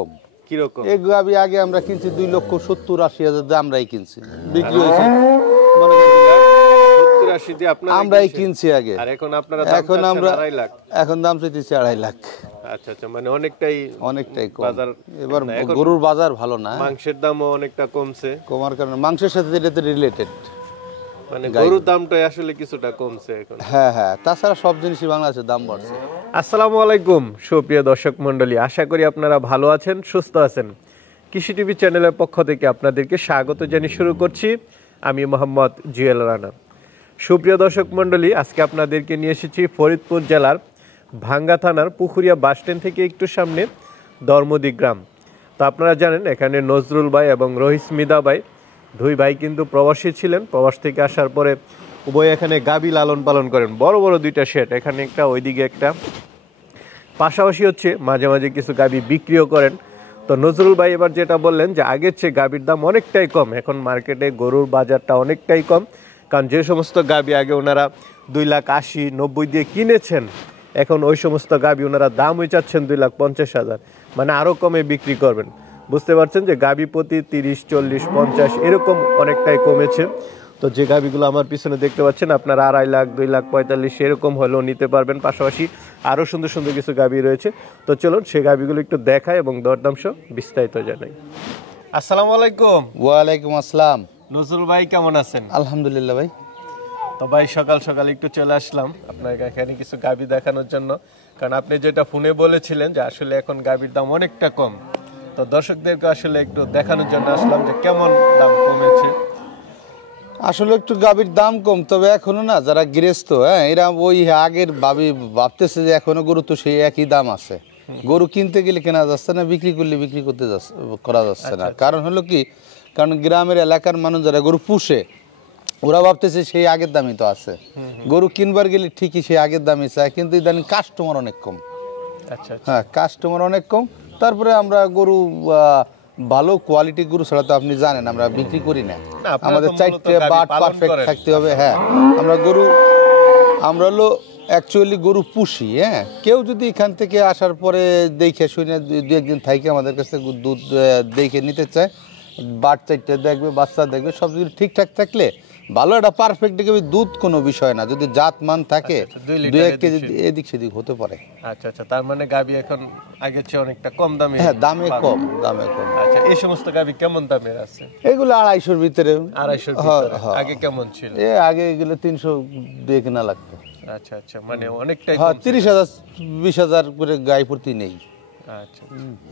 কম। কিরকম? এই গাবি আগে আমরা কিনছি 2,70,80,000 দিয়ে আমরাই কিনছি, বিক্রি হয়েছে মনে করেন 70-80 দিয়ে আপনারা আমরাই কিনছি আগে। আর এখন আপনারা দাম চাচ্ছেন 2.5 লাখ। এখন দাম চাইতেছি 2.5 লাখ। আচ্ছা আচ্ছা, মানে অনেকটাই কম। বাজার এবার গরুর বাজার ভালো না, মাংসের দামও অনেকটা কমছে। কমার কারণে মাংসের সাথে এটাতে রিলেটেড, মানে গরুর দামটাই আসলে কিছুটা কমছে এখন। হ্যাঁ হ্যাঁ, তাছাড়া সব জিনিসই বাংলাদেশের দাম বাড়ছে। আসসালামু আলাইকুম সুপ্রিয় দর্শক মণ্ডলী, আশা করি আপনারা ভালো আছেন, সুস্থ আছেন। কৃষি টিভি চ্যানেলের পক্ষ থেকে আপনাদেরকে স্বাগত জানিয়ে শুরু করছি আমি মোহাম্মদ জুয়েল রানা। সুপ্রিয় দর্শক মণ্ডলী, আজকে আপনাদেরকে নিয়ে এসেছি ফরিদপুর জেলার ভাঙ্গা থানার পুকুরিয়া বাসস্ট্যান্ড থেকে একটু সামনে ধর্মদি গ্রাম। তো আপনারা জানেন এখানে নজরুল ভাই এবং রহিসমিদা ভাই দুই ভাই কিন্তু প্রবাসী ছিলেন। প্রবাস থেকে আসার পরে উভয় এখানে গাবি লালন পালন করেন, বড় বড় দুইটা শেড, এখানে একটা ওইদিকে একটা, পাশাপাশি হচ্ছে মাঝে মাঝে কিছু গাবি বিক্রিও করেন। তো নজরুল ভাই এবার যেটা বললেন যে আগের চেয়ে গাবির দাম অনেকটাই কম, এখন মার্কেটে গরুর বাজারটা অনেকটাই কম। কারণ যে সমস্ত গাবি আগে ওনারা 2,80,90 দিয়ে কিনেছেন, এখন ওই সমস্ত গাবি ওনারা দামই চাচ্ছেন 2,50,000, মানে আরও কমে বিক্রি করবেন। বুঝতে পারছেন যে গাবি প্রতি 30, 40, 50 এরকম অনেকটাই কমেছে। তো যে গাবিগুলো আমার পিছনে দেখতে পাচ্ছেন আপনারা 2.5 লাখ, 2,45,000 এরকম হলেও নিতে পারবেন। পাশাপাশি আরও সুন্দর সুন্দর কিছু গাবি রয়েছে। তো চলুন সেই গাবিগুলো একটু দেখাই এবং দরদাম সহ বিস্তারিত জানাই। আসসালামু আলাইকুম। ওয়ালাইকুম আসসালাম। নজরুল ভাই কেমন আছেন? আলহামদুলিল্লাহ ভাই। তো ভাই সকাল সকাল একটু চলে আসলাম আপনার এখানে কিছু গাবি দেখানোর জন্য, কারণ আপনি যেটা ফোনে বলেছিলেন যে আসলে এখন গাবির দাম অনেকটা কম। তো দর্শকদেরকে আসলে একটু দেখানোর জন্য আসলাম যে কেমন দাম কমেছে। আসলে একটু গাভীর দাম কম, তবে এখনো না যারা গৃহস্থ, হ্যাঁ, এরা ওই আগের ভাবতেছে যে এখনো গরু তো সেই একই দাম আছে। গরু কিনতে গেলে কেনা যাচ্ছে না, বিক্রি করলে বিক্রি করতে করা যাচ্ছে না। কারণ হলো কি, কারণ গ্রামের এলাকার মানুষ যারা গরু পুষে ওরা ভাবতেছে সেই আগের দামই তো আছে। গরু কিনবার গেলে ঠিকই সেই আগের দামই চায়, কিন্তু ইদানিং কাস্টমার অনেক কম। হ্যাঁ, কাস্টমার অনেক কম। তারপরে আমরা গরু ভালো কোয়ালিটি গরু ছাড়া তো আপনি জানেন আমরা বিক্রি করি না। আমাদের চারটে বাট পারফেক্ট থাকতে হবে। হ্যাঁ, আমরা হলো অ্যাকচুয়ালি গরু পুষি। হ্যাঁ, কেউ যদি এখান থেকে আসার পরে দেখে শুনে 2-1 দিন থাইকে আমাদের কাছে দুধ দেখে নিতে চায়, বাট চারটে দেখবে, বাচ্চা দেখবে, সব কিছু ঠিকঠাক থাকলে ভালো একটা পারফেক্ট দেখবে, দুধ কোনো বিষয় না। যদি জাত মান থাকে 2-1 কেজি এদিক সেদিক হতে পারে। আচ্ছা আচ্ছা, তার মানে গাবি এখন আগের চেয়ে অনেকটা কম দামে। হ্যাঁ, দামে কম। আচ্ছা, এই সমস্ত গাবি কেমন দামের আছে? এগুলো 250-র ভিতরে। 250-র ভিতরে? আগে কেমন ছিল? আগে এগুলো 300 দিয়ে কেনা লাগতো। আচ্ছা আচ্ছা, মানে অনেকটাই। 30,000 20,000 করে গাই প্রতি নেই। আচ্ছা,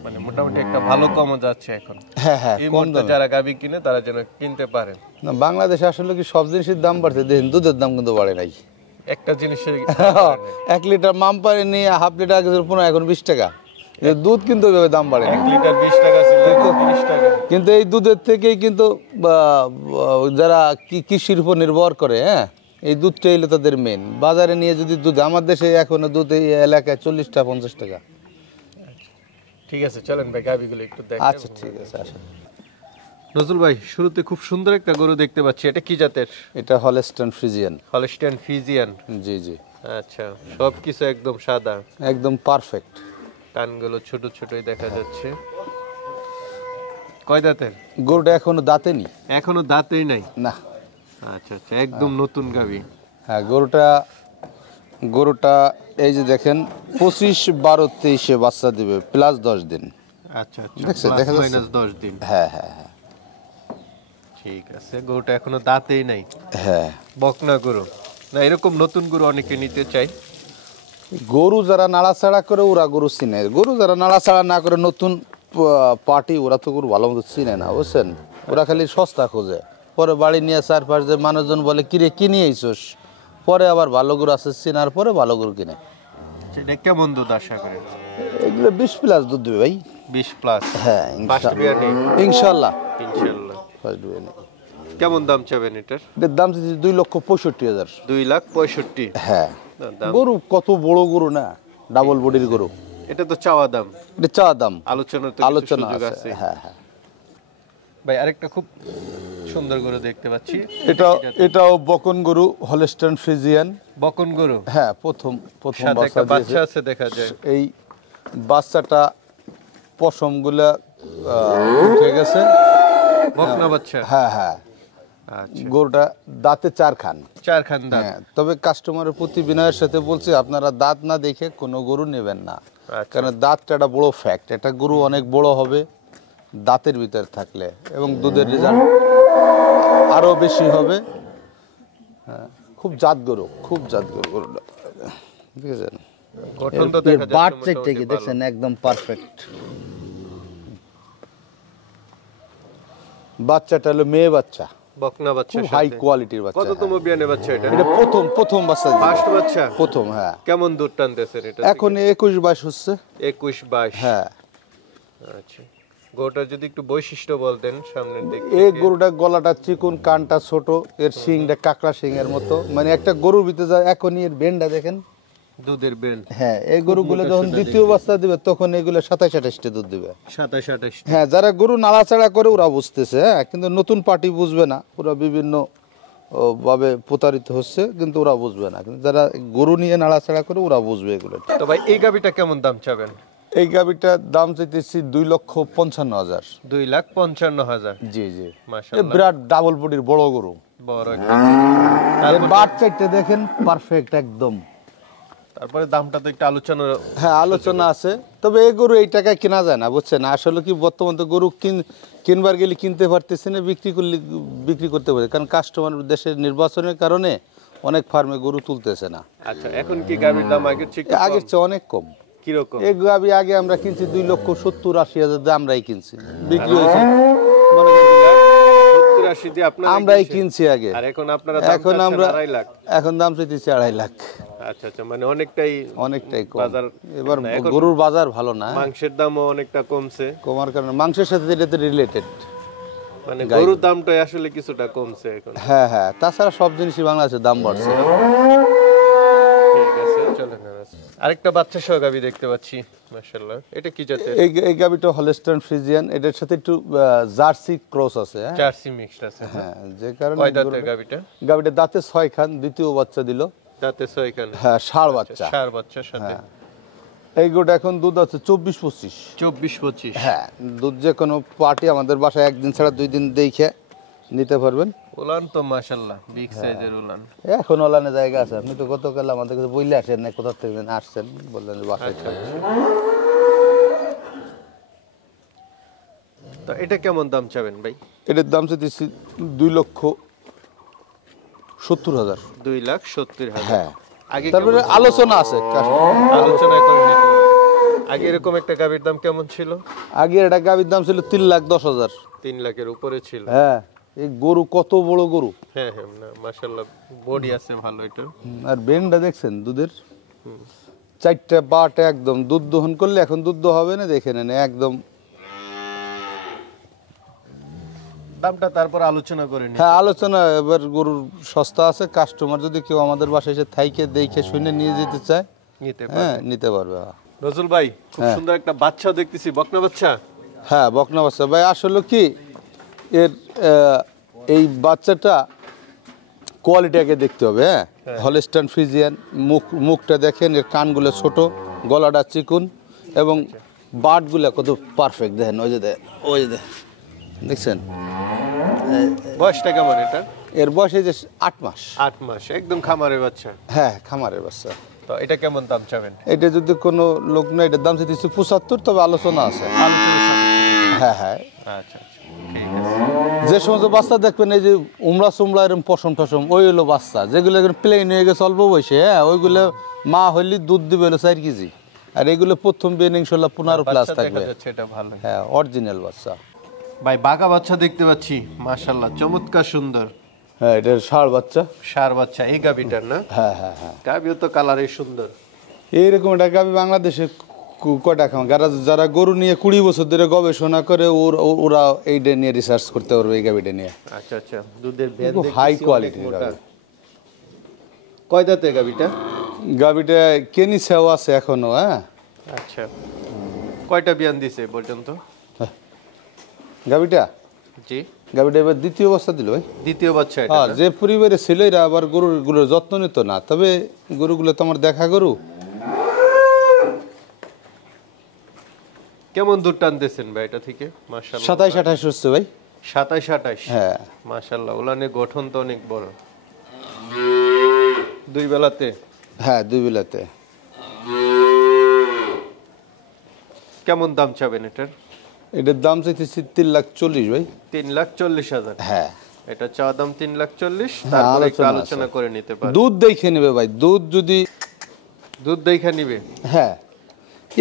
মানে মোটামুটি একটা ভালো কম যাচ্ছে এখন। হ্যাঁ হ্যাঁ, এই মুহূর্তে যারা গাবি কিনে তারা যেন কিনতে পারেন। না, বাংলাদেশে আসলে কি সব জিনিসের দাম বাড়ছে, দেখেন দুধের দাম কিন্তু বাড়ে নাই একটা জিনিসের। 1 লিটার মামপারে নিয়ে 1/2 লিটার আগে 15, এখন 20 টাকা। দুধ কিন্তু ওইভাবে দাম বাড়ে। 1 লিটার 20 টাকা ছিল, 30 টাকা। কিন্তু এই দুধের থেকেই কিন্তু যারা কৃষির উপর নির্ভর করে, হ্যাঁ, এই দুধটা এলো তাদের মেন। বাজারে নিয়ে যদি দুধ, আমার দেশে এখনো দুধ এই এলাকায় 40-50 টাকা। ঠিক আছে, চলেন ভাই গাবিগুলো একটু দেখেন। আচ্ছা ঠিক আছে, আসেন। নজরুল ভাই, শুরুতে খুব সুন্দর একটা গরু দেখতে পাচ্ছি, এটা কি জাতের? এটা হলস্টাইন ফ্রিজিয়ান। Holstein Friesian? জি জি। আচ্ছা, সব কিছু একদম সাদা, একদম পারফেক্ট। কানগুলো ছোট ছোটই দেখা যাচ্ছে। কয় দাঁতের গরুটা? এখনো দাঁতেনি। এখনো দাঁতেই নাই? না। আচ্ছা আচ্ছা, একদম নতুন গাবি। হ্যাঁ, গরুটা এই যে দেখেন 25-12-23 বাচ্চা দিবে, প্লাস 10 দিন। আচ্ছা আচ্ছা, প্লাস মাইনাস 10 দিন। হ্যাঁ হ্যাঁ হ্যাঁ, ঠিক আছে। গরুটা এখনো দাঁতেই নাই? হ্যাঁ। বকনা গরু না, এরকম নতুন গরু অনেকে নিতে চাই। গরু যারা নাড়াচাড়া করে ওরা গরু চিনে, গরু যারা নাড়াচাড়া না করে নতুন পার্টি ওরা তো গরু ভালো মতো চিনে না, বুঝছেন। ওরা খালি সস্তা খোঁজে, পরে বাড়ি নিয়ে চারপাশ যে মানুষজন বলে কিরে কি নিয়ে আইছস, পরে আবার ভালো গরু আছে চিনার পরে ভালো গরু কিনে। সেটা কেমন দুধ আশা করে? এগুলো 20 প্লাস দুধ দেবে ভাই। 20 প্লাস? হ্যাঁ, ইনশাআল্লাহ। ফার্স্ট বিয়ে নেই। কেমন দাম চাবেন এটার? এটার দাম 2,65,000। 2,65,000? হ্যাঁ, গরু কত বড় গরু না, ডাবল বডির গরু। এটা তো চাওয়া দাম? এটা চাওয়া দাম, আলোচনা আছে। হ্যাঁ হ্যাঁ ভাই, আরেকটা খুব সুন্দর গরু দেখতে পাচ্ছি, এটাও বকন গরু, হলস্টাইন ফ্রিজিয়ান। বকন গরু? হ্যাঁ, প্রথম বাচ্চা আছে দেখা যায়। এই বাচ্চাটা পশমগুলা উঠে গেছে। বকনা বাচ্চা। হ্যাঁ হ্যাঁ, আচ্ছা, গরুটা দাঁতে 4 খান। 4 খান দাঁত। হ্যাঁ, তবে কাস্টমারের প্রতি বিনয়ের সাথে বলছি আপনারা দাঁত না দেখে কোনো গরু নেবেন না, আচ্ছা। কারণ দাঁতটা একটা বড় ফ্যাক্ট। একটা গরু অনেক বড় হবে দাঁতের ভিতর থাকলে, এবং দুধের রেজাল্ট আরো বেশি হবে। হ্যাঁ, খুব জাত গরু, খুব জাত গরু গরুটা, বুঝেছেন? গঠন তো দেখা যাচ্ছে বাট মোটামুটি চেকটা কি ভালো। দেখছেন, একদম পারফেক্ট। বাচ্চাটা হলো মেয়ে বাচ্চা, বকনা বাচ্চা, খুব হাই কোয়ালিটির বাচ্চা। কততম বিয়ানে বাচ্চা এটা? এটা প্রথম বাচ্চা দিবে। ফার্স্ট বাচ্চা, প্রথম। হ্যাঁ, কেমন দুধ টানতেছেন এটা? এখন 21-22 হচ্ছে। 21-22। হ্যাঁ, আচ্ছা, গরুটার যদি একটু বৈশিষ্ট্য বলতেন সামনের দিক এই থেকে। গরুটা গলাটা চিকন, কানটা ছোট, এর শিংটা কাকড়া শিংয়ের মতো, মানে একটা গরুর ভিতরে যায়। এখনই এর বেনটা দেখেন, দুধের বেন। হ্যাঁ, এই গরুগুলো যখন দ্বিতীয় বাচ্চা দিবে তখন এগুলো 27-28টা দুধ দিবে। 27-28। হ্যাঁ, যারা গরু নাড়াচাড়া করে ওরা বুঝতেছে, হ্যাঁ, কিন্তু নতুন পার্টি বুঝবে না, ওরা বিভিন্ন ভাবে প্রতারিত হচ্ছে, কিন্তু ওরা বুঝবে না। কিন্তু যারা গরু নিয়ে নাড়াচাড়া করে ওরা বুঝবে এগুলো। তো ভাই এই গাবিটা কেমন দাম চাবেন? এই গাবিটার দাম চাইতেছি 2,55,000। 2,55,000। জি জি, মাশাআল্লাহ, বিরাট ডাবল বডির বড় গরু। বড় একটা। বাট চাইতে দেখেন পারফেক্ট একদম। তারপরে দামটা তো একটু আলোচনা। হ্যাঁ, আলোচনা আছে, তবে এই গরু এই টাকায় কেনা যায় না, বুঝছেন? আসলে কি, বর্তমান তো গরু কিনবার গেলে কিনতে পারতেছে না, বিক্রি করতে পারে, কারণ কাস্টমার দেশের নির্বাচনের কারণে অনেক ফার্মে গরু তুলতেছে না। আচ্ছা, এখন কি গাবির দাম আগের চেয়ে আগের চেয়ে অনেক কম। কিরকম? এই গাবি আগে আমরা কিনছি 2,70,000-80,000 দিয়ে, আমরাই কিনছি, বিক্রি হয়েছে মনে করেন 70-80 দিয়ে আপনারা আমরাই কিনছি আগে। আর এখন আপনারা দাম এখন চাচ্ছেন আমরা 2.5 লাখ। এখন দাম চাইতেছি 2.5 লাখ। আচ্ছা আচ্ছা, মানে অনেকটাই কম। বাজার। এবার না, এখন গরুর বাজার ভালো না, মাংসের দামও অনেকটা কমছে। কমার কারণে মাংসের সাথে এটাতে রিলেটেড। মানে গরুর দামটাই আসলে কিছুটা কমছে এখন। হ্যাঁ হ্যাঁ, তাছাড়া সব জিনিসই বাংলাদেশে দাম বাড়ছে। ঠিক আছে, চলেন। আরেকটা বাচ্চা সহ গাবি দেখতে পাচ্ছি, মাশাআল্লাহ। এটা কি জাতের? এই গাবিটা হলস্টাইন ফ্রিজিয়ান, এটার সাথে একটু জার্সি ক্রস আছে। হ্যাঁ, জার্সি মিক্সড আছে। হ্যাঁ, যে কারণে কয় দাঁতের গাবিটা? গাবিটা দাঁতে 6 খান, দ্বিতীয় বাচ্চা দিল। দাঁতে 6 খান। হ্যাঁ, ষাঁড় বাচ্চা। ষাঁড় বাচ্চার সাথে। এই গরুটা এখন দুধ আছে 24-25। 24-25। হ্যাঁ, দুধ যে কোনো পার্টি আমাদের বাসায় একদিন ছাড়া 2 দিন দেখে নিতে পারবেন। উলান তো মাশাআল্লাহ বিগ সাইজের উলান। এখন ওলানে জায়গা আছে, আপনি তো গতকাল আমাদের কাছে বইলে আসেন না, কোথা থেকে আসছেন বললেন যে বাসায় থাকবেন। তো এটা কেমন দাম চাবেন ভাই? এটার দাম চাইতেছি 2,70,000। 2,70,000। হ্যাঁ, আগে তারপরে আলোচনা আছে। আলোচনা করে নিতে হবে। আগে এরকম একটা গাবির দাম কেমন ছিল? আগে এটা গাবির দাম ছিল 3,10,000। 3 লাখের উপরে ছিল। হ্যাঁ, এই গরু কত বড় গরু, হ্যাঁ হ্যাঁ, না মাশাআল্লাহ, বডি আছে ভালো এটা। আর বেনটা দেখছেন দুধের, 4টা বাট একদম দুধ দহন করলে, এখন দুধ হবে না, দেখে নেন একদম। দামটা তারপর আলোচনা করে নিই। হ্যাঁ, আলোচনা। এবার গরুর সস্তা আছে, কাস্টমার যদি কেউ আমাদের বাসায় এসে থাইকে দেখে শুনে নিয়ে যেতে চায়, নিতে হ্যাঁ, পারবে। নিতে পারবে। নজরুল ভাই, খুব সুন্দর একটা বাচ্চা দেখতেছি, বকনা বাচ্চা। হ্যাঁ, বকনা বাচ্চা ভাই। আসলে কি, এর এই বাচ্চাটা কোয়ালিটিকে দেখতে হবে। হ্যাঁ, হলস্টাইন ফ্রিজিয়ান। মুখটা দেখেন, এর কানগুলো ছোট, গলাটা চিকুন, এবং বাটগুলো কত পারফেক্ট দেখেন। ওই যে দেখছেন, বয়সটা কেমন এটা? এর বয়স এই যে 8 মাস। 8 মাস, একদম খামারের বাচ্চা। হ্যাঁ, খামারের বাচ্চা। তো এটা কেমন দাম চাবেন? এটা যদি কোনো লোক না, এটার দাম চাইতেছি 75, তবে আলোচনা আছে। হ্যাঁ হ্যাঁ, আচ্ছা আচ্ছা, ঠিক আছে। যে সমস্ত বাচ্চা দেখবেন এই যে উমরা সুমরা এরকম পশম টসম, ওই হলো বাচ্চা যেগুলো প্লেন হয়ে গেছে অল্প বয়সে। হ্যাঁ, ওইগুলো মা হইলে দুধ দিবে হলো 4 কেজি, আর এগুলো প্রথম বিয়ে ইনশাল্লাহ 15 প্লাস থাকবে। এটা ভালো। হ্যাঁ, অরিজিনাল বাচ্চা। ভাই বাঘা বাচ্চা দেখতে পাচ্ছি, মাশাআল্লাহ, চমৎকার সুন্দর। হ্যাঁ, এটা ষাঁড় বাচ্চা। ষাঁড় বাচ্চা এই গাবিটার না? হ্যাঁ হ্যাঁ হ্যাঁ, গাবিও তো কালারে সুন্দর। এইরকম একটা গাবি বাংলাদেশে কয়টা খাওয়া, যারা গরু নিয়ে 20 বছর ধরে গবেষণা করে, ওরা এইটা নিয়ে রিসার্চ করতে পারবে, এই গাবিটা নিয়ে। আচ্ছা আচ্ছা, দুধের ভেন খুব হাই কোয়ালিটির গাবি। কয় দাঁতে গাবিটা? গাবিটা কেনি সেও আছে এখনো। হ্যাঁ, আচ্ছা, কয়টা বিয়ান দিছে এ পর্যন্ত গাবিটা? জি, গাবিটা এবার দ্বিতীয় বাচ্চা দিল ভাই। দ্বিতীয় বাচ্চা এটা? হ্যাঁ, যে পরিবারে ছিল এরা আবার গরুগুলোর যত্ন নিত না, তবে গরুগুলো তো আমার দেখা গরু। কেমন দুধ টানতেছেন ভাই এটা থেকে? মাশাআল্লাহ 27-28 হচ্ছে ভাই। 27-28। হ্যাঁ মাশাআল্লাহ, উলানের গঠন তো অনেক বড়। দুই বেলাতে? হ্যাঁ, দুই বেলাতে। কেমন দাম চাবেন এটার? এটার দাম চাইতেছি 3,40,000 ভাই। 3,40,000। হ্যাঁ, এটা চা দাম 3,40,000, হ্যাঁ, তারপরে একটু আলোচনা আলোচনা আছে। করে নিতে পারবেন। দুধ দেখে নেবে ভাই, দুধ যদি দুধ দেখা নিবে? হ্যাঁ,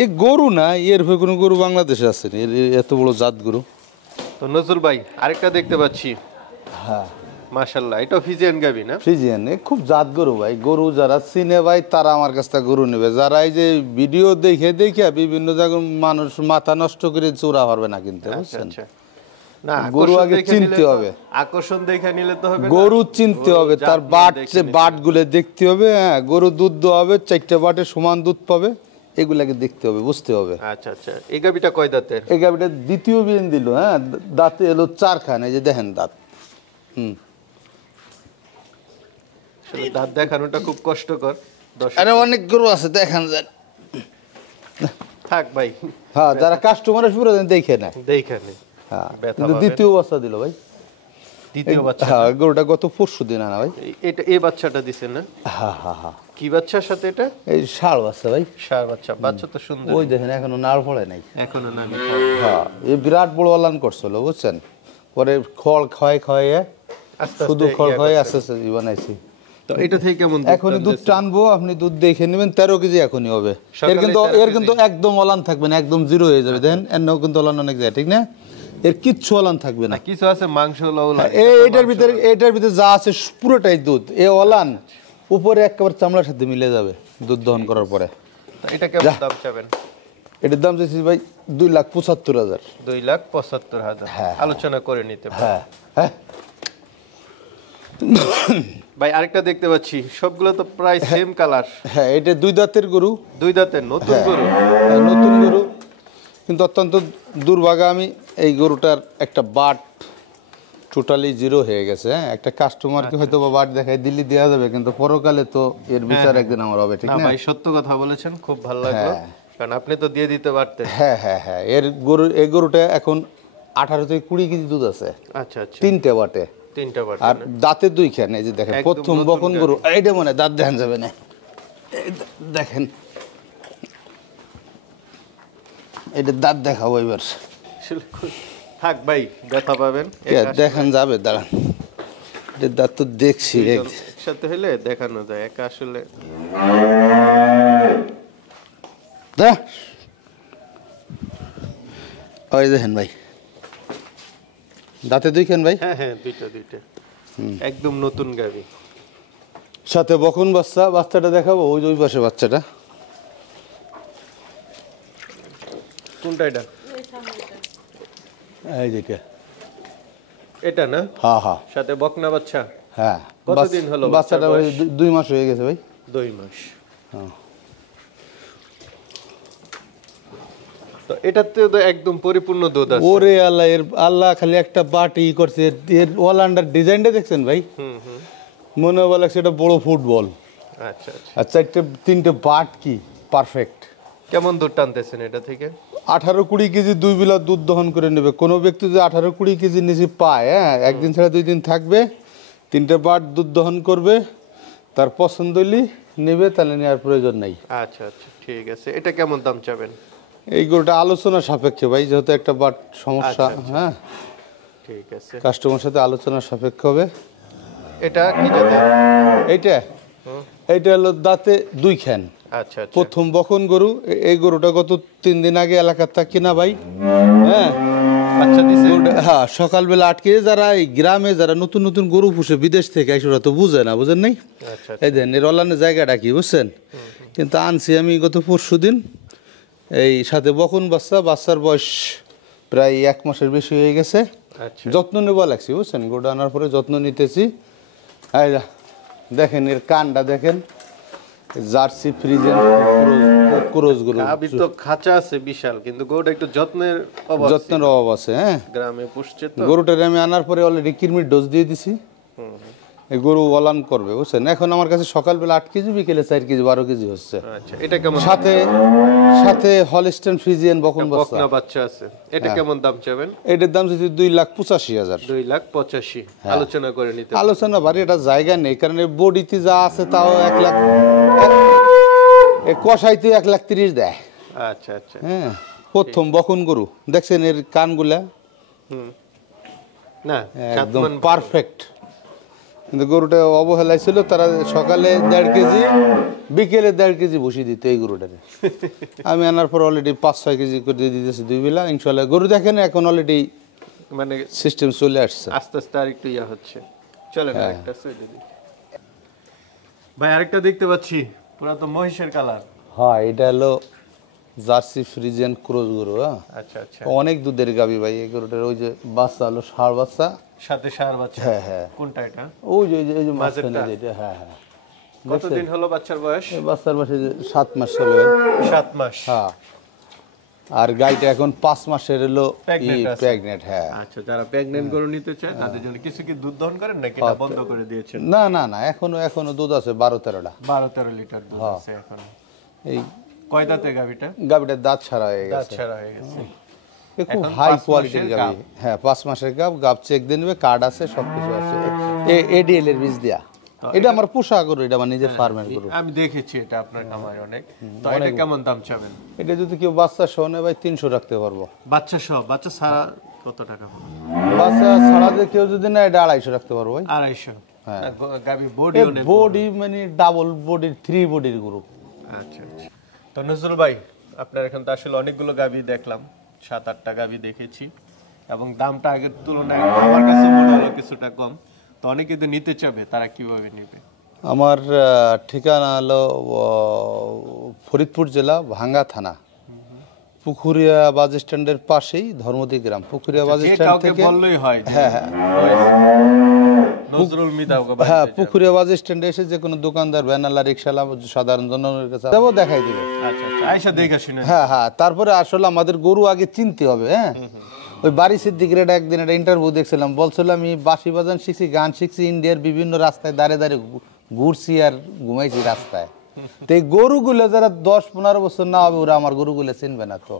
এ গরু না, এর হয়ে কোনো গরু বাংলাদেশে আছে না, এত বড় জাত গরু। তো নজরুল ভাই আরেকটা দেখতে পাচ্ছি। হ্যাঁ, মাশাআল্লাহ, এটা ফিজিয়ান গাবি না? ফ্রিজিয়ান, এ খুব জাত গরু ভাই। গরু যারা চিনে ভাই তারা আমার কাছ থেকে গরু নেবে। যারা এই যে ভিডিও দেখে দেখে বিভিন্ন জায়গায় মানুষ মাথা নষ্ট করে চোরা পারবে না কিনতে, বুঝছেন? আচ্ছা। না, গরু আকর্ষণ আগে দেখে চিনতে নিলে তো- হবে। আকর্ষণ দেখে নিলে তো হবে না। গরু চিনতে গরু হবে, জাত তার মান বাট দেখে নিতে বাট গুলো দেখতে হবে। হ্যাঁ, গরু দুধ দেওয়া হবে, 4টে বাটে সমান দুধ পাবে, এগুলাকে দেখতে হবে, বুঝতে হবে। আচ্ছা আচ্ছা, এই গাবিটা কয় দাঁতের? এই গাভিটা দ্বিতীয় বিয়ান দিল। হ্যাঁ, দাঁতে এলো 4খান, এই যে দেখেন দাঁত। আসলে দাঁত দেখানোটা খুব কষ্টকর। দর্শক আরে অনেক গরু আছে, দেখেন যায়। থাক ভাই, হ্যাঁ, যারা কাস্টমারের পুরো দেখে নেয়। দেখে নে। হ্যাঁ, ব্যথা কিন্তু পাবেন। দ্বিতীয় বাচ্চা দিল ভাই। দ্বিতীয় বাচ্চা? হ্যাঁ, গরুটা গত পরশু দিন আনা ভাই। এটা এই বাচ্চাটা দিছেন না? হ্যাঁ হ্যাঁ হ্যাঁ, কি বাচ্চার সাথে এটা? এই ষাঁড় বাচ্চা ভাই। ষাঁড় বাচ্চা। বাচ্চা তো সুন্দর। ওই দেখেন এখনো নাড় পড়ে নাই। এখনো না? হ্যাঁ, এই বিরাট বড় অলান করছিল, বুঝছেন? পরে খড় খাওয়ায় আস্তে শুধু আস্তে খড় ইয়া খাওয়াই করছে। আস্তে আস্তে বানাইছি। তো এটা থেকে কেমন দুধ এখনই দুধ টানতেছে? টানবো, আপনি দুধ দেখে নেবেন। 13 কেজি এখনই হবে। সকালে এর কিন্তু 13 এর কিন্তু একদম অলান থাকবে না, একদম জিরো হয়ে যাবে। দেখেন এর কিন্তু অলান অনেক যায়, ঠিক না? এর কিচ্ছু অলান থাকবে না। না, কিছু আছে মাংস লওলা। এটার ভিতরে যা আছে পুরোটাই দুধ। এ অলান উপরে একেবারে চামড়ার সাথে মিলে যাবে দুধ দহন করার পরে। এটা কেমন দাম চাবেন? এটার দাম চাইছি ভাই 2,75,000। 2,75,000। হ্যাঁ। আলোচনা করে নিতে পারেন। হ্যাঁ হ্যাঁ ভাই আরেকটা দেখতে পাচ্ছি, সবগুলো তো প্রায় সেম কালার। হ্যাঁ, এটা 2 দাঁতের গরু। 2 দাঁতের নতুন হ্যাঁ, গরু। হ্যাঁ, নতুন গরু, কিন্তু অত্যন্ত দুর্ভাগা আমি এই গরুটার একটা বাট টোটালি জিরো হয়ে গেছে। হ্যাঁ, একটা কাস্টমারকে হয়তো বা বাট দেখায় দিল্লি দেওয়া যাবে, কিন্তু পরকালে তো এর বিচার একদিন আমার হবে, ঠিক না না? ভাই, সত্য কথা বলেছেন, খুব ভালো লাগলো। হ্যাঁ। কারণ আপনি তো দিয়ে দিতে পারতেন। হ্যাঁ হ্যাঁ হ্যাঁ, এই গরুটা এখন 18 থেকে 20 কেজি দুধ আছে, আচ্ছা আচ্ছা, 3টে বাটে। 3টা বার। আর দাঁতে 2 খান। এই যে দেখেন একদম প্রথম নতুন বকন গাড়ি। গরু, এইটা মনে হয় দাঁত দেখান যাবে না। এই দেখেন, এটা দাঁত দেখাবো এবার। থাক ভাই, ব্যথা পাবেন। দেখান যাবে, দাঁড়ান। এটা দাঁত তো দেখছি। একসাথে হলে দেখানো যায়, একা আসলে। ওই দেখেন ভাই, দাঁতে 2 খান ভাই। হ্যাঁ হ্যাঁ, দুইটা। একদম নতুন গাবি। সাথে বকন বাচ্চা। বাচ্চাটা দেখাবো, ওই যে ওই পাশে বাচ্চাটা। কোনটা এটা? এই যেটা। এটা না? হ্যাঁ হ্যাঁ সাথে বকনা বাচ্চা। হ্যাঁ, কতদিন হলো বাচ্চাটা? বাচ্চার ওই বয়স? 2 মাস হয়ে গেছে ভাই। 2 মাস। হ্যাঁ। তো এটাতে তো একদম পরিপূর্ণ দুধ আছে। ওরে আল্লাহ, আল্লাহ খালি একটা বাটি করছে। এর অল আন্ডার ডিজাইনটা দেখছেন ভাই? মনে হয় লাগছে এটা বড় ফুটবল। আচ্ছা আচ্ছা। আর 3টে বাট কি পারফেক্ট। কেমন দুধ টানতেছেন এটা থেকে? 18-20 কেজি 2 বেলা দুধ দহন করে নেবে। কোনো ব্যক্তি যদি 18-20 কেজি নিচে পায়, হ্যাঁ, একদিন ছাড়া 2 দিন থাকবে, 3টে বাট দুধ দহন করবে, তার পছন্দ হলে নেবে, তাহলে নেওয়ার প্রয়োজন নাই। আচ্ছা আচ্ছা, ঠিক আছে। এটা কেমন দাম চাবেন? এই গরুটা আলোচনা সাপেক্ষে ভাই, যেহেতু একটা বাট সমস্যা। আচ্ছা, আচ্ছা। হ্যাঁ, ঠিক আছে। কাস্টমার সাথে আলোচনা সাপেক্ষ হবে। এটা কি জাতের? এইটা হলো দাঁতে 2 খান। আচ্ছা আচ্ছা। প্রথম বকন গরু। এই গরুটা গত 3 দিন আগে এলাকার তা কিনা ভাই। হ্যাঁ, বাচ্চা দিছে? হ্যাঁ, সকালবেলা আটকে যারা এই গ্রামে যারা নতুন নতুন গরু পুষে বিদেশ থেকে এসে, ওরা তো বুঝে না, বুঝেন নাই? আচ্ছা এই দেন এর অলানের জায়গাটা কি, বুঝছেন? কিন্তু আনছি আমি গত পরশুদিন। এই সাথে বকন বাচ্চা। বাচ্চার বয়স প্রায় 1 মাসের বেশি হয়ে গেছে। আচ্ছা। যত্ন নেওয়া লাগছে, বুঝছেন? গরুটা আনার পরে যত্ন নিতেছি। এই দেখেন এর কানটা দেখেন, জার্সি ফ্রিজেন ক্রোজ গরু। গাভীর তো খাঁচা আছে বিশাল, কিন্তু গরুটা একটু যত্নের অভাব। যত্নের অভাব আছে। হ্যাঁ, গ্রামে পুষছে তো। গরুটারে আমি আনার পরে অলরেডি কৃমির ডোজ দিয়ে দিছি। এই গরু ওলান করবে বুঝছেন। এখন আমার কাছে সকালবেলা 8 কেজি, বিকেলে 4 কেজি 12 কেজি হচ্ছে। আচ্ছা, এটা কেমন? সাথে সাথে হলস্টেইন ফ্রিজিয়ান বকন বকনা বাচ্চা আছে, এটা কেমন দাম চাবেন? এটার দাম যদি 2,85,000। 2,85,000 আলোচনা করে নিতে। আলোচনা বাড়ি, এটা জায়গা নেই, কারণ এই বডিতে যা আছে তাও 1 লাখ, কষাইতে 1,30,000 দেয়। আচ্ছা আচ্ছা, হ্যাঁ, প্রথম বকন গরু দেখছেন এর কানগুলা, না একদম পারফেক্ট। কিন্তু গরুটা অবহেলায় ছিল, তারা সকালে 1.5 কেজি, বিকেলে 1.5 কেজি বসিয়ে দিত এই গরুটারে। আমি আনার পর অলরেডি 5-6 কেজি করে দিয়ে দিতেছি 2 বেলা ইনশাল্লাহ। গরু দেখেন এখন অলরেডি মানে সিস্টেম চলে আসছে, আস্তে আস্তে আর একটু ইয়া হচ্ছে। চলেন আরেকটা সাইডে দিই ভাই। আরেকটা দেখতে পাচ্ছি, পুরো তো মহিষের কালার। হ্যাঁ, এটা হলো জার্সি ফ্রিজিয়ান ক্রস গরু। হ্যাঁ, আচ্ছা আচ্ছা, অনেক দুধের গাবি ভাই এই গরুটার। ওই যে বাচ্চা হলো ষাঁড় বাচ্চা, সাথে ষাঁড় বাচ্চা। হ্যাঁ হ্যাঁ, কোনটা এটা? ওই যে এই যে মাঝখানে যেটা। হ্যাঁ হ্যাঁ, কতদিন হলো বাচ্চার বয়স? এই বাচ্চার বয়স 7 মাস হলো। 7 মাস। হ্যাঁ, আর গাইটা এখন 5 মাসের হলো প্রেগনেন্ট। হ্যাঁ। আচ্ছা, যারা প্রেগনেন্ট গরু নিতে চায় তাদের জন্য কিছু কি দুধ দহন করেন নাকি এটা বন্ধ করে দিয়েছেন? না না না, এখনো দুধ আছে 12-13টা। 12-13 লিটার দুধ আছে এখন। এই কয় দাঁতে গাবিটা? গাবিটার দাঁত ছাড়া হয়ে দাঁত গেছে, ছাড়া হয়ে গেছে। খুব হাই কোয়ালিটির গাবি। হ্যাঁ, 5 মাসের গাব চেক দিয়ে নেবে, কার্ড আছে, সবকিছু আছে। এডিএল এর বীজ দেয়া। এটা আমার পোষা গরু, এটা আমার নিজের ফার্মের গরু। আমি দেখেছি এটা আপনার খামারে অনেক। তো এটা কেমন দাম চাবেন? এটা যদি কেউ বাচ্চা সহ নেয় ভাই 300 রাখতে পারবো। বাচ্চা সহ? বাচ্চা ছাড়া কত টাকা পড়বে? বাচ্চা ছাড়া দিয়ে কেউ যদি নেয় এটা 250 রাখতে পারবো ভাই। 250? হ্যাঁ, গাবি বডিও নেই? বডি মানে ডাবল বডির 3 বডির গরু। আচ্ছা আচ্ছা। তো নজরুল ভাই, আপনার এখানে তো আসলে অনেকগুলো গাবি দেখলাম, 7-8টা গাবি দেখেছি, এবং দামটা আগের তুলনায় আমার কাছে মনে হলো কিছুটা কম। তো অনেকে যদি নিতে চাবে তারা কিভাবে নেবে? আমার ঠিকানা হলো ফরিদপুর জেলা, ভাঙ্গা থানা, পুকুরিয়া বাস স্ট্যান্ডের পাশেই ধর্মদী গ্রাম। পুকুরিয়া বাস স্ট্যান্ড থেকে বললেই হয়। হ্যাঁ হ্যাঁ, নজরুল মিদা। হ্যাঁ, পুকুরিয়া বাস স্ট্যান্ডে এসে যে কোনো দোকানদার, ভ্যানালা, রিক্সাওয়ালা, সাধারণ জনগণের কাছে যাবো, দেখাই দিবে। আচ্ছা আচ্ছা, আয়সা দেখে শুনে। হ্যাঁ হ্যাঁ, তারপরে আসলে আমাদের গরু আগে চিনতে হবে। হ্যাঁ, ওই বাড়ি সিদ্দিকের একদিন একটা ইন্টারভিউ দেখছিলাম, বলছিল আমি বাঁশি বাজান শিখছি, গান শিখছি, ইন্ডিয়ার বিভিন্ন রাস্তায় দাঁড়িয়ে দাঁড়িয়ে ঘুরছি আর ঘুমাইছি রাস্তায়। তো এই গরুগুলো যারা 10-15 বছর না হবে, ওরা আমার গরুগুলো চিনবে না। তো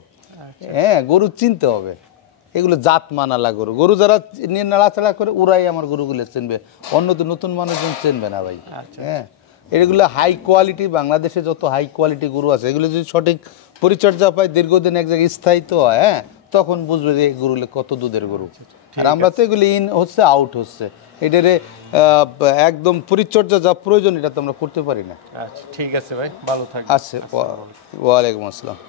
হ্যাঁ, গরু চিনতে হবে, এগুলো জাত মানালা গরু। গরু যারা নিয়ে নাড়াচাড়া করে ওরাই আমার গরুগুলো চিনবে, অন্য তো নতুন মানুষজন চিনবে না ভাই। হ্যাঁ, এগুলো হাই কোয়ালিটি, বাংলাদেশে যত হাই কোয়ালিটি গরু আছে, এগুলো যদি সঠিক পরিচর্যা পায়, দীর্ঘদিন এক জায়গায় স্থায়িত্ব হয়, হ্যাঁ, তখন বুঝবে যে এই গরুগুলো কত দুধের গরু। আর আমরা তো এগুলো ইন হচ্ছে, আউট হচ্ছে, এটারে একদম পরিচর্যা যা প্রয়োজন এটা তো আমরা করতে পারি না। আচ্ছা, ঠিক আছে ভাই, ভালো থাকবেন। আচ্ছা, ওয়ালাইকুম আসসালাম।